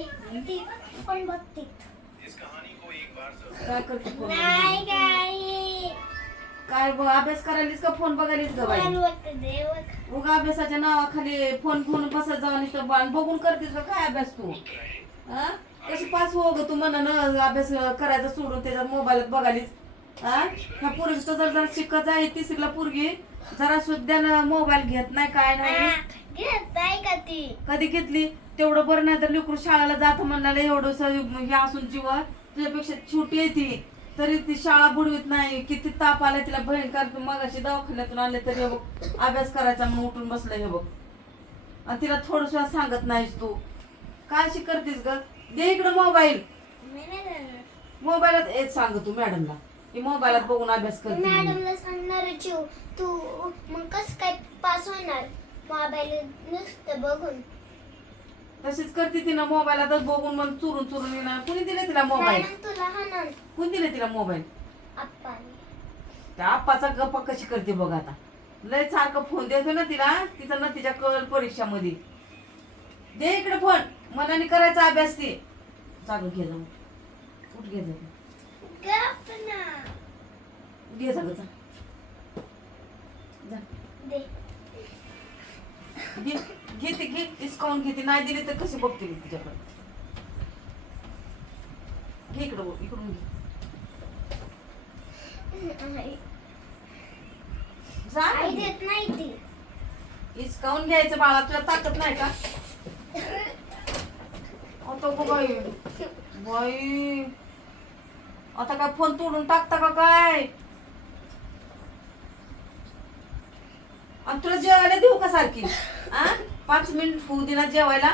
ती पण बघते. काय करते फोन नाही काही काय बघ अभ्यास करायलीस का फोन बघायलीस का बाई? उगा अभ्यासाच्या नावाखाली फोन फोन बसत जाऊन नुसतं बाण बघून करतेस का काय अभ्यास तू? हा कशी पास हो ग तू म्हणा ना अभ्यास करायचा सोडून त्याच्यात मोबाईलात बघालीस. हा ह्या पोरगीचं जर जरा शिकत आहे तिसरीला पोरगी जरा सुद्धा मोबाईल घेत नाही काय नाही. घेत नाही का ती? कधी घेतली? तेवढं बरं नाही तर लेकरू शाळेला जात म्हणल्याला एवढं हे असून जीव. तुझ्यापेक्षा छोटी आहे ती. तरी ती शाळा बुडवीत नाही. किती ताप आला तिला भयंकर मग अशी दवाखान्यातून आणले तरी हे बघ अभ्यास करायचा म्हणून उठून बसलं हे बघ. आणि तिला थोडस सांगत नाहीस तू. काय अशी करतेस ग? दे इकडं मोबाईल. मोबाईलात येत सांग तू मॅडमला. की मोबाईलात बघून अभ्यास करते. मॅडमला सांगणार जीव. तू मग कस काय पास होणार? मोबाईल नुसतं बघून. तशीच करते तिनं मोबाईलातच बघून मग चुरून चुरून येणार. कुणी दिले तिला मोबाईल मॅडम तुला? हाणार कुणी दिले तिला मोबाईल त्या आप्पाचा गप्पा कशी करते बघ आता. लय सारखं फोन देतो ना तिला तिचा ना तिच्या कळ परीक्षामध्ये. दे इकडे फोन मनाने करायचा अभ्यास ते. चालू घे जाऊ उठ घे जा. गप ना. घे जा. दे. घेते घे. डिस्काउंट घेते. नाही दिली तर कशी बघते मी तिच्याकडे घे इकडं इकडून घे. जा ना आई घे. देत नाही ती. हिसकावून घ्यायचं बाळा तुला ताकद नाही का? आता बाई बाई. आता काय फोन तोडून टाकता का काय? आणि तुला जेवायला देऊ का सारखी? आ? पाच मिनिट होऊ दिला जेवायला.